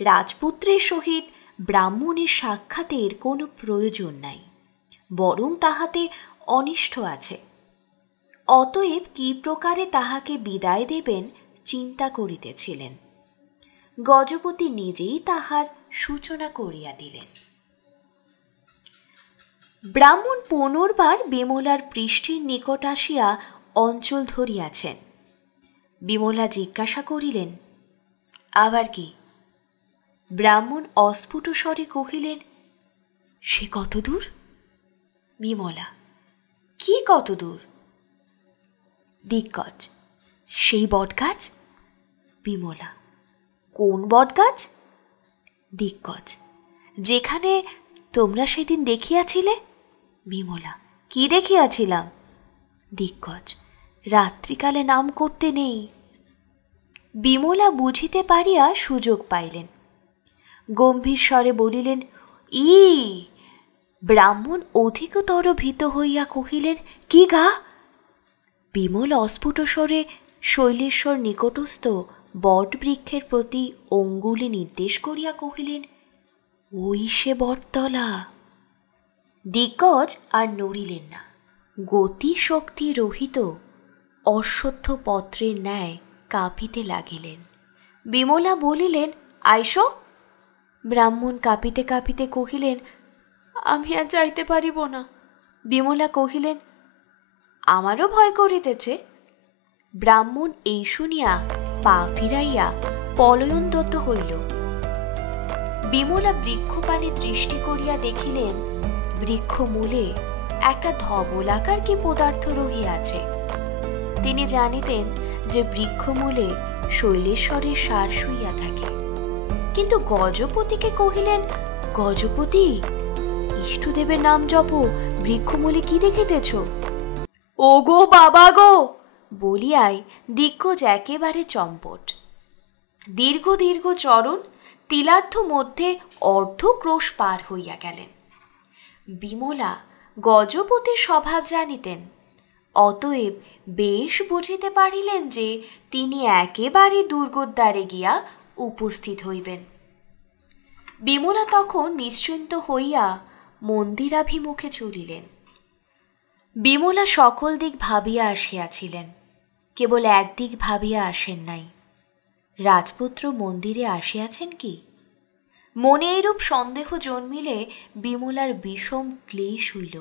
রাজপুত্রের সহিত ব্রাহ্মণের সাক্ষাতের কোনো প্রয়োজন নাই, বরং তাহাতে অনিষ্ট আছে। অতএব কি প্রকারে তাহাকে বিদায় দেবেন চিন্তা করিতেছিলেন। গজপতি নিজেই তাহার সূচনা করিয়া দিলেন। ব্রাহ্মণ পুনর্বার বিমলার পৃষ্ঠের নিকট আসিয়া অঞ্চল ধরিয়াছেন। বিমলা জিজ্ঞাসা করিলেন, আবার কি? ব্রাহ্মণ অস্ফুট স্বরে কহিলেন, সে কত দূর? বিমলা, কি কত দূর? দিগ্গজ, সেই বটগাছ। বিমলা, কোন বটগাছ? দিগ্গজ, যেখানে তোমরা সেদিন দেখিয়াছিলে। বিমলা, কি দেখিয়াছিলাম? দিগ্গজ, রাত্রিকালে নাম করতে নেই। বিমলা বুঝিতে পারিয়া সুযোগ পাইলেন, গম্ভীর স্বরে বলিলেন, ই। ব্রাহ্মণ অধিকতর ভীত হইয়া কহিলেন, কি গা? বিমল অস্ফুট স্বরে শৈলেশ্বর নিকটস্থ বটবৃক্ষের প্রতি অঙ্গুলি নির্দেশ করিয়া কহিলেন, ওই সে বটতলা। দিগ্গজ আর নড়িলেন না, গতি শক্তি রহিত অশ্বত্থ পত্রের ন্যায় কাঁপিতে লাগিলেন। বিমলা বলিলেন, আইসো। ব্রাহ্মণ কাঁপিতে কাঁপিতে কহিলেন, আমি আর যাইতে পারিব না। বিমলা কহিলেন, আমারও ভয় করিতেছে। ব্রাহ্মণ এই শুনিয়া পা ফিরাইয়া পলয়নদত্ত হইল। বিমলা বৃক্ষপানে দৃষ্টি করিয়া দেখিলেন, বৃক্ষমূলে একটা ধবলাকার কি পদার্থ রহিয়াছে। তিনি জানিতেন যে বৃক্ষমূলে শৈলেশ্বরের সার শুইয়া থাকে, কিন্তু গজপতিকে কহিলেন, গজপতি, ইষ্টদেবের নাম জপ, বৃক্ষমূলে কি দেখিতেছ? ও গো বাবা গো বলিয়াই দিগ্গজ একেবারে চম্পট। দীর্ঘ দীর্ঘ চরণ তিলার্ধ মধ্যে অর্ধ ক্রোশ পার হইয়া গেলেন। বিমলা গজপতির স্বভাব জানিতেন, অতএব বেশ বুঝিতে পারিলেন যে তিনি একেবারে দুর্গদ্বারে গিয়া উপস্থিত হইবেন। বিমলা তখন নিশ্চিন্ত হইয়া মন্দিরাভিমুখে চলিলেন। বিমলা সকল দিক ভাবিয়া আসিয়াছিলেন, কেবল একদিক ভাবিয়া আসেন নাই, রাজপুত্র মন্দিরে আসিয়াছেন কি? মনে এইরূপ সন্দেহ জন্মিলে বিমলার বিষম ক্লেশ হইল।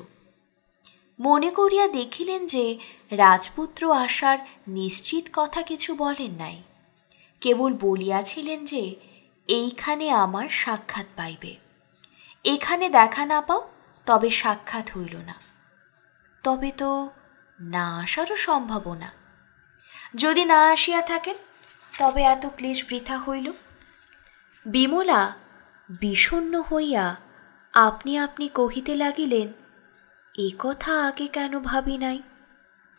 মনে করিয়া দেখিলেন যে রাজপুত্র আসার নিশ্চিত কথা কিছু বলেন নাই, কেবল বলিয়াছিলেন যে এইখানে আমার সাক্ষাৎ পাইবে, এখানে দেখা না পাও তবে সাক্ষাৎ হইল না। তবে তো না আসারও সম্ভাবনা। যদি না আসিয়া থাকেন তবে এত ক্লেশ বৃথা হইল। বিমলা বিষণ্ণ হইয়া আপনি আপনি কহিতে লাগিলেন, এ কথা আগে কেন ভাবি নাই?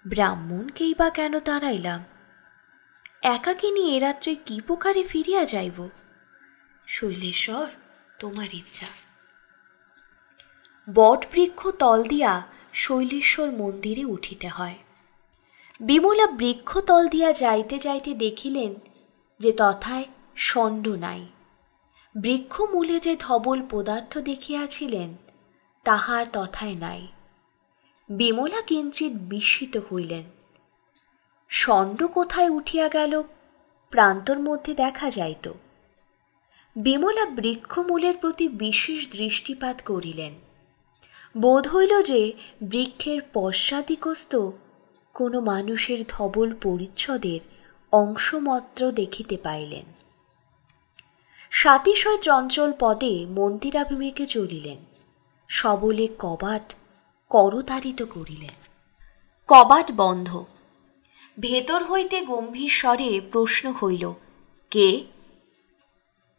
ব্রাহ্মণকেই বা কেন তাড়াইলাম? একাকিনী এ রাত্রে কি প্রকারে ফিরিয়া যাইব? শৈলেশ্বর, তোমার ইচ্ছা। বটবৃক্ষ তল দিয়া শৈলেশ্বর মন্দিরে উঠিতে হয়। বিমলা বৃক্ষতল দিয়া যাইতে যাইতে দেখিলেন যে তথায় ষণ্ড নাই। বৃক্ষমূলে যে ধবল পদার্থ দেখিয়াছিলেন তাহার তথায় নাই। বিমলা কিঞ্চিৎ বিস্মিত হইলেন। ষণ্ড কোথায় উঠিয়া গেল প্রান্তর মধ্যে দেখা যাইত। বিমলা বৃক্ষমূলের প্রতি বিশেষ দৃষ্টিপাত করিলেন। বোধ হইল যে বৃক্ষের পশ্চাদিকস্থ কোনো মানুষের ধবল পরিচ্ছদের অংশমাত্র দেখিতে পাইলেন। সাতিশয় চঞ্চল পদে মন্দিরাভিমুখে চলিলেন। সবলে কবাট করতাড়িত করিলেন। কবাট বন্ধ। ভেতর হইতে গম্ভীর স্বরে প্রশ্ন হইল, কে?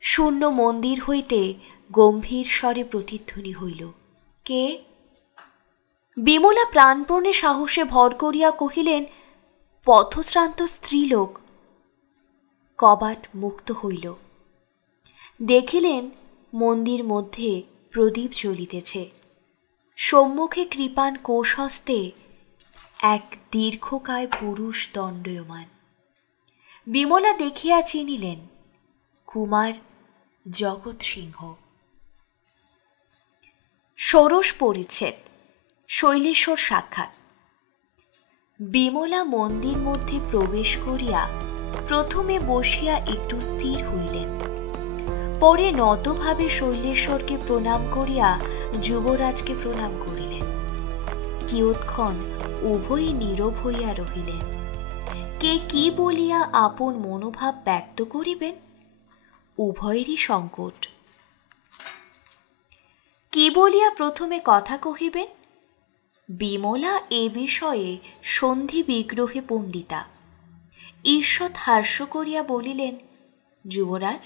শূন্য মন্দির হইতে গম্ভীর স্বরে প্রতিধ্বনি হইল, কে? বিমলা প্রাণপণে সাহসে ভর করিয়া কহিলেন, পথশ্রান্ত স্ত্রীলোক। কবাট মুক্ত হইল। দেখিলেন মন্দির মধ্যে প্রদীপ জ্বলিতেছে। সম্মুখে কৃপাণ কোষহস্তে এক দীর্ঘকায় পুরুষ দণ্ডায়মান। বিমলা দেখিয়া চিনিলেন কুমার জগৎ সিংহ। ষোড়শ পরিচ্ছেদ। শৈলেশ্বর সাক্ষাৎ। বিমলা মন্দির মধ্যে প্রবেশ করিয়া প্রথমে বসিয়া একটু স্থির হইলেন। পরে নতভাবে শৈলেশ্বরকে প্রণাম করিয়া যুবরাজকে প্রণাম করিলেন। কিয়ৎক্ষণ উভয়ই নীরব হইয়া রহিলেন। কে কি বলিয়া আপন মনোভাব ব্যক্ত করিবেন, উভয়েরই সংকট। কি বলিয়া প্রথমে কথা কহিবেন? বিমলা এ বিষয়ে সন্ধি বিগ্রহে পণ্ডিতা। ঈষৎ হাস্য করিয়া বলিলেন, যুবরাজ,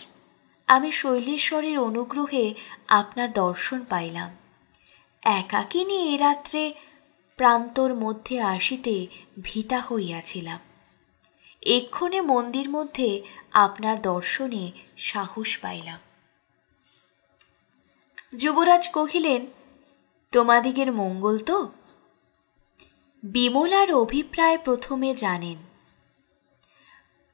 আমি শৈলেশ্বরের অনুগ্রহে আপনার দর্শন পাইলাম। একাকিনী এ রাত্রে প্রান্তর মধ্যে আসিতে ভীতা হইয়াছিলাম। এক্ষণে মন্দির মধ্যে আপনার দর্শনে সাহস পাইলাম। যুবরাজ কহিলেন, তোমাদিগের মঙ্গল তো? বিমলার অভিপ্রায় প্রথমে জানেন।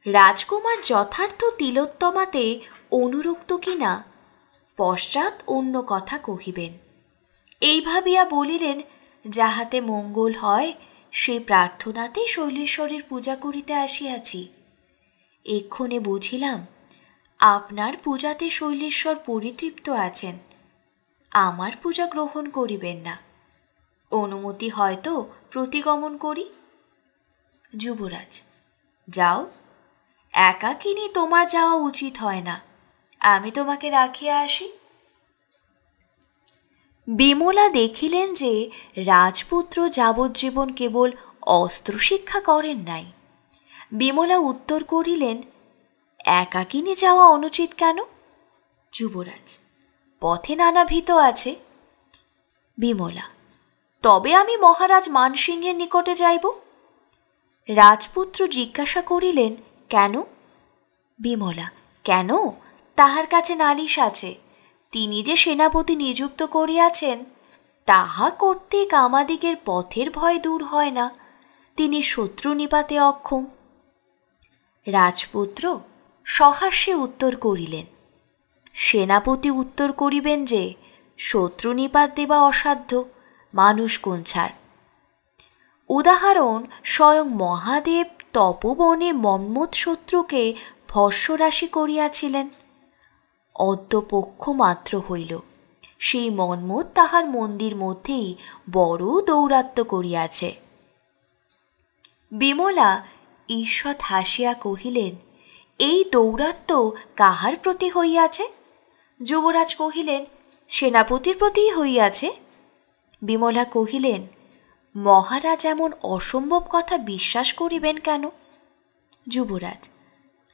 রাজকুমার যথার্থ তিলোত্তমাতে অনুরক্ত কিনা পশ্চাৎ অন্য কথা কহিবেন। এই ভাবিয়া বলিলেন, যাহাতে মঙ্গল হয় সেই প্রার্থনাতেই শৈলেশ্বরের পূজা করিতে আসিয়াছি। এক্ষণে বুঝিলাম আপনার পূজাতে শৈলেশ্বর পরিতৃপ্ত আছেন, আমার পূজা গ্রহণ করিবেন না। অনুমতি হয়তো প্রতিগমন করি। যুবরাজ, যাও, একাকিনী তোমার যাওয়া উচিত হয় না, আমি তোমাকে রাখিয়া আসি। বিমলা দেখিলেন যে রাজপুত্র যাবজ্জীবন কেবল অস্ত্র শিক্ষা করেন নাই। বিমলা উত্তর করিলেন, একাকিনী যাওয়া অনুচিত কেন? যুবরাজ, পথে নানাভিত আছে। বিমলা, তবে আমি মহারাজ মানসিংহের নিকটে যাইব। রাজপুত্র জিজ্ঞাসা করিলেন, কেন? বিমলা, কেন? তাহার কাছে নালিশ আছে। তিনি যে সেনাপতি নিযুক্ত করিয়াছেন, তাহা কর্তৃক আমাদিগের পথের ভয় দূর হয় না। তিনি শত্রু নিপাতে অক্ষম। রাজপুত্র সহাস্যে উত্তর করিলেন, সেনাপতি উত্তর করিবেন যে শত্রু নিপাত দেবা অসাধ্য, মানুষ কোন ছাড়। উদাহরণ, স্বয়ং মহাদেব তপবনে মন্মথ শত্রুকে ভস্মরাশি করিয়াছিলেন। অদ্য পক্ষ মাত্র হইল, সেই মন্মথ তাহার মন্দির মধ্যেই বড় দৌরাত্ম্য করিয়াছে। বিমলা ঈষৎ হাসিয়া কহিলেন, এই দৌরাত্ম্য কাহার প্রতি হইয়াছে? যুবরাজ কহিলেন, সেনাপতির প্রতিই হইয়াছে। বিমলা কহিলেন, মহারাজ এমন অসম্ভব কথা বিশ্বাস করিবেন কেন? যুবরাজ,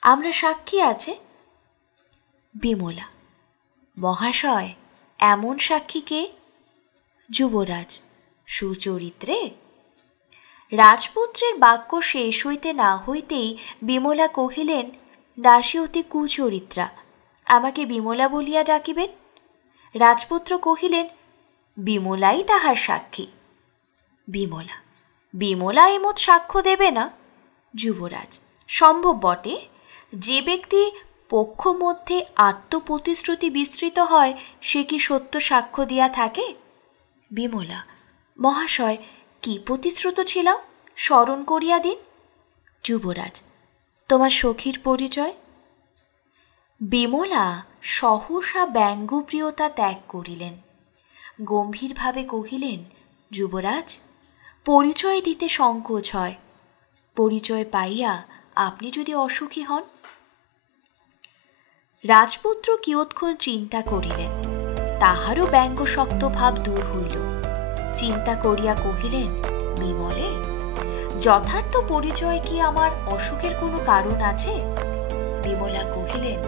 আমরা সাক্ষী আছে। বিমলা, মহাশয়, এমন সাক্ষী কে? যুবরাজ, সুচরিত্রে। রাজপুত্রের বাক্য শেষ হইতে না হইতেই বিমলা কহিলেন, দাসী অতি কুচরিত্রা, আমাকে বিমলা বলিয়া ডাকিবেন। রাজপুত্র কহিলেন, বিমলাই তাহার সাক্ষী। বিমলা, বিমলা এমত সাক্ষ্য দেবে না। যুবরাজ, সম্ভব বটে। যে ব্যক্তি পক্ষ মধ্যে আত্মপ্রতিশ্রুতি বিস্তৃত হয়, সে কি সত্য সাক্ষ্য দিয়া থাকে? বিমলা, মহাশয়, কি প্রতিশ্রুত ছিলাম, স্মরণ করিয়া দিন। যুবরাজ, তোমার সখীর পরিচয়। বিমলা সহসা ব্যঙ্গপ্রিয়তা ত্যাগ করিলেন, গম্ভীরভাবে কহিলেন, যুবরাজ, পরিচয় দিতে সংকোচ হয়। পরিচয় পাইয়া আপনি যদি অসুখী হন। রাজপুত্র কিয়ৎক্ষণ চিন্তা করিলেন, তাহারও ব্যঙ্গশক্ত ভাব দূর হইল। চিন্তা করিয়া কহিলেন, বিমলে, যথার্থ পরিচয় কি আমার অসুখের কোনো কারণ আছে? বিমলা কহিলেন,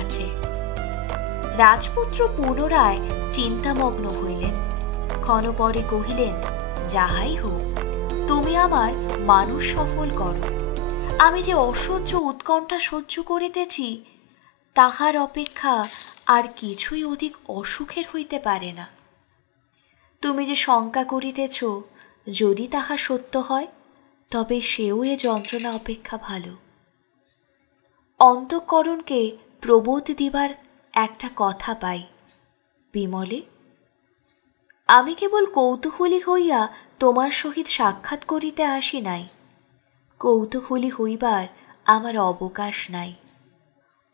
আছে। রাজপুত্র পুনরায় চিন্তামগ্ন হইলেন। ক্ষণপরে কহিলেন, যাহাই হোক, তুমি আমার মানুষ সফল করো। আমি যে অসহ্য উৎকণ্ঠা সহ্য করিতেছি, তাহার অপেক্ষা আর কিছুই অধিক অসুখের হইতে পারে না। তুমি যে শঙ্কা করিতেছ, যদি তাহা সত্য হয়, তবে সেও এ যন্ত্রণা অপেক্ষা ভালো। অন্তঃকরণকে প্রবোধ দিবার একটা কথা পাই। বিমলে, আমি কেবল কৌতূহলী হইয়া তোমার সহিত সাক্ষাৎ করিতে আসি নাই। কৌতূহলী হইবার আমার অবকাশ নাই।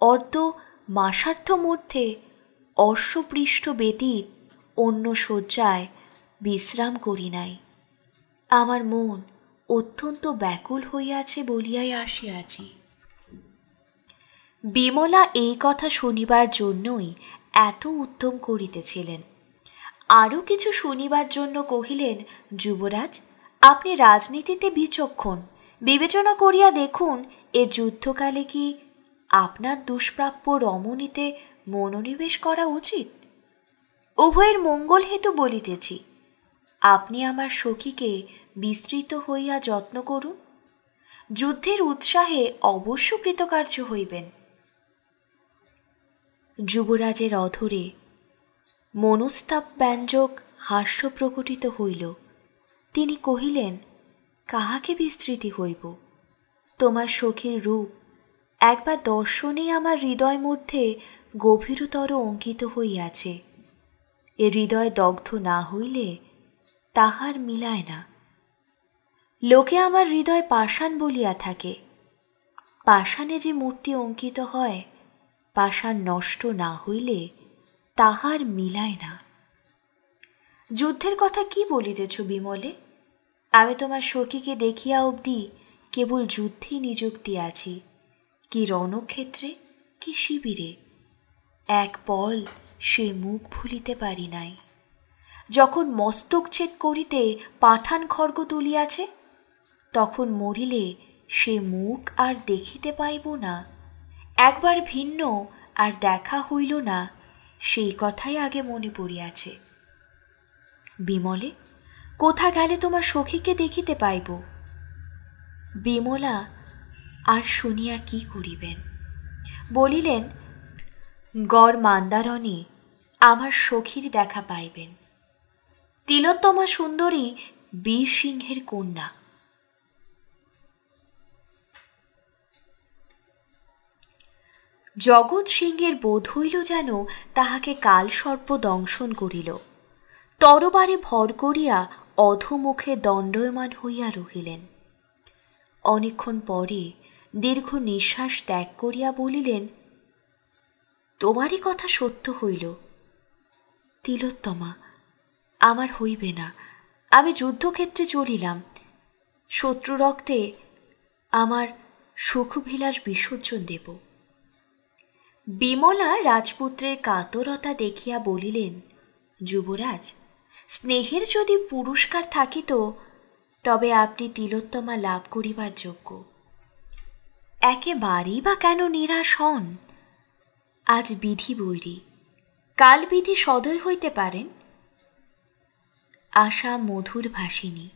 অর্ধ মাসার্থ মধ্যে অশ্বপৃষ্ঠ ব্যতীত অন্য শয্যায় বিশ্রাম করি নাই। আমার মন অত্যন্ত ব্যাকুল হইয়াছে বলিয়াই আসিয়াছি। বিমলা এই কথা শুনিবার জন্যই এত উদ্যম করিতেছিলেন। আরও কিছু শুনিবার জন্য কহিলেন, যুবরাজ, আপনি রাজনীতিতে বিচক্ষণ, বিবেচনা করিয়া দেখুন, এ যুদ্ধকালে কি আপনার দুষ্প্রাপ্য রমণীতে মনোনিবেশ করা উচিত? উভয়ের মঙ্গল হেতু বলিতেছি। আপনি আমার সখীকে বিস্তৃত হইয়া যত্ন করুন, যুদ্ধের উৎসাহে অবশ্য কৃতকার্য হইবেন। যুবরাজের অধরে মনস্তাপ ব্যঞ্জক হাস্য প্রকটিত হইল। তিনি কহিলেন, কাহাকে বিস্তৃতি হইব? তোমার সখীর রূপ একবার দর্শনেই আমার হৃদয় মধ্যে গভীরতর অঙ্কিত হইয়াছে। এ হৃদয় দগ্ধ না হইলে তাহার মিলায় না। লোকে আমার হৃদয় পাষাণ বলিয়া থাকে। পাষাণে যে মূর্তি অঙ্কিত হয়, পাষাণ নষ্ট না হইলে তাহার মিলায় না। যুদ্ধের কথা কি বলিতেছ বিমলে? আমি তোমার সখীকে দেখিয়া অবধি কেবল যুদ্ধে নিযুক্তি আছি, কি রণক্ষেত্রে কি শিবিরে। এক পল সে মুখ ভুলিতে পারি নাই। যখন মস্তকচ্ছেদ করিতে পাঠান খড়গ তুলিয়াছে, তখন মরিলে সে মুখ আর দেখিতে পাইব না। একবার ভিন্ন আর দেখা হইল না, সেই কথাই আগে মনে পড়িয়াছে। বিমলে, কোথা গেলে তোমার সখীকে দেখিতে পাইব? বিমলা আর শুনিয়া কি করিবেন, বলিলেন, গড় মান্দারণে আমার সখীর দেখা পাইবেন। তিলোত্তমা সুন্দরী বীর সিংহের কন্যা। জগৎ সিংহের বোধ হইল যেন তাহাকে কাল সর্প দংশন করিল। তরবারে ভর করিয়া অধোমুখে দণ্ডয়মান হইয়া রহিলেন। অনেকক্ষণ পরে দীর্ঘ নিঃশ্বাস ত্যাগ করিয়া বলিলেন, তোমারই কথা সত্য হইল তিলোত্তমা, আমার হইবে না। আমি যুদ্ধক্ষেত্রে চলিলাম, শত্রু রক্তে আমার সুখবিলাস বিসর্জন দেব। বিমলা রাজপুত্রের কাতরতা দেখিয়া বলিলেন, যুবরাজ, স্নেহের যদি পুরস্কার থাকিত তবে আপনি তিলোত্তমা লাভ করিবার যোগ্য। একেবারেই বা কেন নিরাশ হন? আজ বিধি বৈরী, কাল বিধি সদয় হইতে পারেন। আশা মধুর ভাসিনী,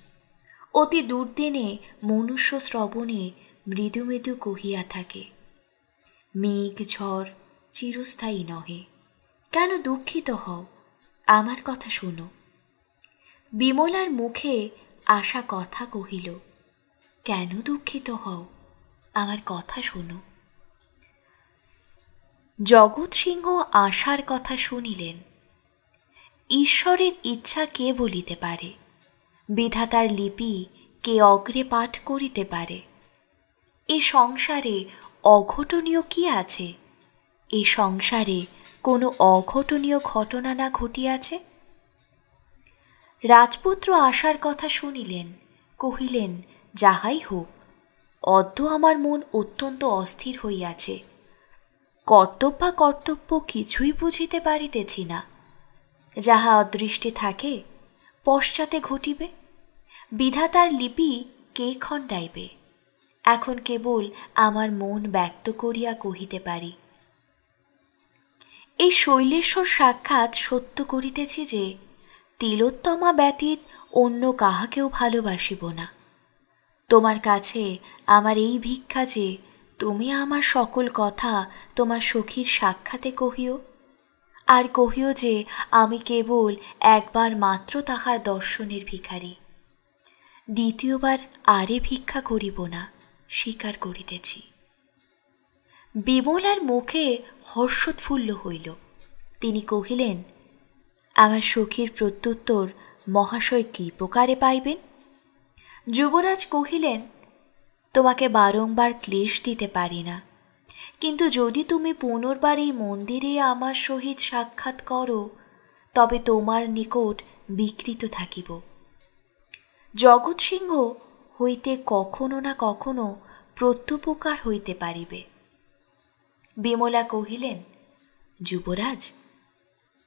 অতি দুর্দিনে মনুষ্য শ্রবণে মৃদু মৃদু কহিয়া থাকে, মেঘ ঝড় চিরস্থায়ী নহে, কেন দুঃখিত হও, আমার কথা শোনো। বিমলার মুখে আশা কথা কহিল, কেন দুঃখিত হও, আমার কথা শোনো। জগৎ সিংহ আশার কথা শুনিলেন। ঈশ্বরের ইচ্ছা কে বলিতে পারে? বিধাতার লিপি কে অগ্রে পাঠ করিতে পারে? এ সংসারে অঘটনীয় কি আছে? এ সংসারে কোনো অঘটনীয় ঘটনা না ঘটিয়াছে? রাজপুত্র আশার কথা শুনিলেন, কহিলেন, যাহাই হোক, অদ্য আমার মন অত্যন্ত অস্থির হইয়াছে। কর্তব্য কিছুই বুঝিতে পারিতেছি না। যাহা অদৃষ্টে থাকে পশ্চাতে ঘটিবে। বিধাতার লিপি কে খণ্ডাইবে? এখন কেবল আমার মন ব্যক্ত করিয়া কহিতে পারি। এই শৈলেশ্বর সাক্ষাৎ সত্য করিতেছি যে তিলোত্তমা ব্যতীত অন্য কাহাকেও ভালোবাসিব না। তোমার কাছে আমার এই ভিক্ষা যে তুমি আমার সকল কথা তোমার সখীর সাক্ষাতে কহিও, আর কহিও যে আমি কেবল একবার মাত্র তাহার দর্শনের ভিখারি। দ্বিতীয়বার আরে ভিক্ষা করিব না, স্বীকার করিতেছি। বিমলার মুখে হর্ষোৎফুল্ল হইল। তিনি কহিলেন, আমার সখীর প্রত্যুত্তর মহাশয় কী প্রকারে পাইবেন? যুবরাজ কহিলেন, তোমাকে বারংবার ক্লেশ দিতে পারি না, কিন্তু যদি তুমি পুনর্বার এই মন্দিরে আমার সহিত সাক্ষাৎ করো তবে তোমার নিকট বিকৃত থাকিব। জগৎ সিংহ হইতে কখনো না কখনো প্রত্যুপকার হইতে পারিবে। বিমলা কহিলেন, যুবরাজ,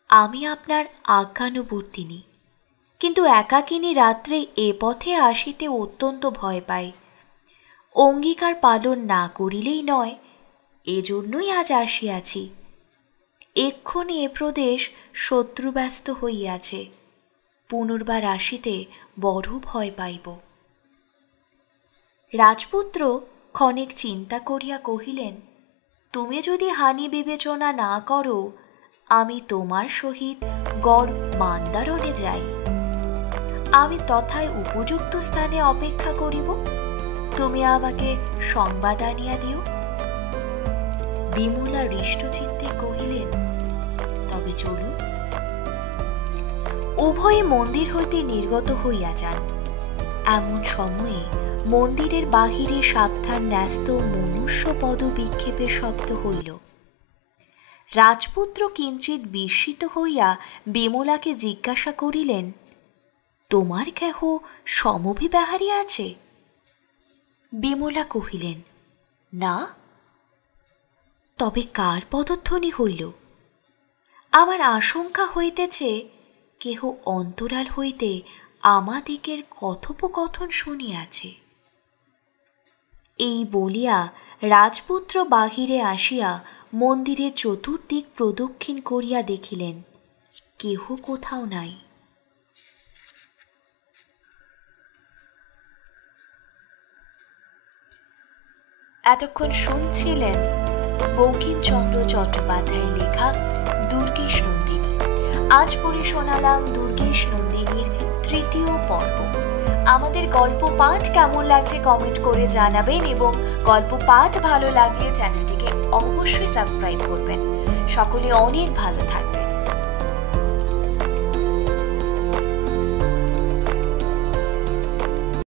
আমি আপনার আজ্ঞানুবর্তিনী, কিন্তু একাকিনী রাত্রে এ পথে আসিতে অত্যন্ত ভয় পাই। অঙ্গীকার পালন না করিলেই নয়, এজন্যই আজ আসিয়াছি। এক্ষণে এ প্রদেশ শত্রুব্যস্ত হইয়াছে, পুনর্বার আসিতে বড় ভয় পাইব। রাজপুত্র ক্ষণিক চিন্তা করিয়া কহিলেন, তুমি যদি হানি বিবেচনা না করো, আমি তোমার সহিত গড় মান্দারণে যাই। আমি তথায় উপযুক্ত স্থানে অপেক্ষা করিব, তুমি আমাকে সংবাদ আনিয়া দিও। বিমলা হৃষ্টচিত্তে কহিলেন, তবে চলুন। উভয়ে মন্দির হইতে নির্গত হইয়া যান। এমন সময়ে মন্দিরের বাহিরে সাবধান ন্যস্ত মনুষ্য পদ বিক্ষেপের শব্দ হইল। রাজপুত্র কিঞ্চিৎ বিস্মিত হইয়া বিমলাকে জিজ্ঞাসা করিলেন, তোমার কেহ সমভিব্যাহারী আছে? বিমলা কহিলেন, না। তবে কার পদধ্বনি হইল? আমার আশঙ্কা হইতেছে কেহ অন্তরাল হইতে আমাদিগের কথোপকথন শুনিয়াছে। এই বলিয়া রাজপুত্র বাহিরে আসিয়া মন্দিরের চতুর্দিক প্রদক্ষিণ করিয়া দেখিলেন কেহ কোথাও নাই। এতক্ষণ শুনছিলেন বঙ্কিমচন্দ্র চট্টোপাধ্যায়ের লেখা দুর্গেশ নন্দিনী। আজ পড়ে শোনালাম দুর্গেশ নন্দিনীর ৩য় পর্ব। আমাদের গল্প পাঠ কেমন লাগছে কমেন্ট করে জানাবেন এবং গল্প পাঠ ভালো লাগলে চ্যানেলটিকে অবশ্যই সাবস্ক্রাইব করবেন। সকলে অনেক ভালো থাকবেন।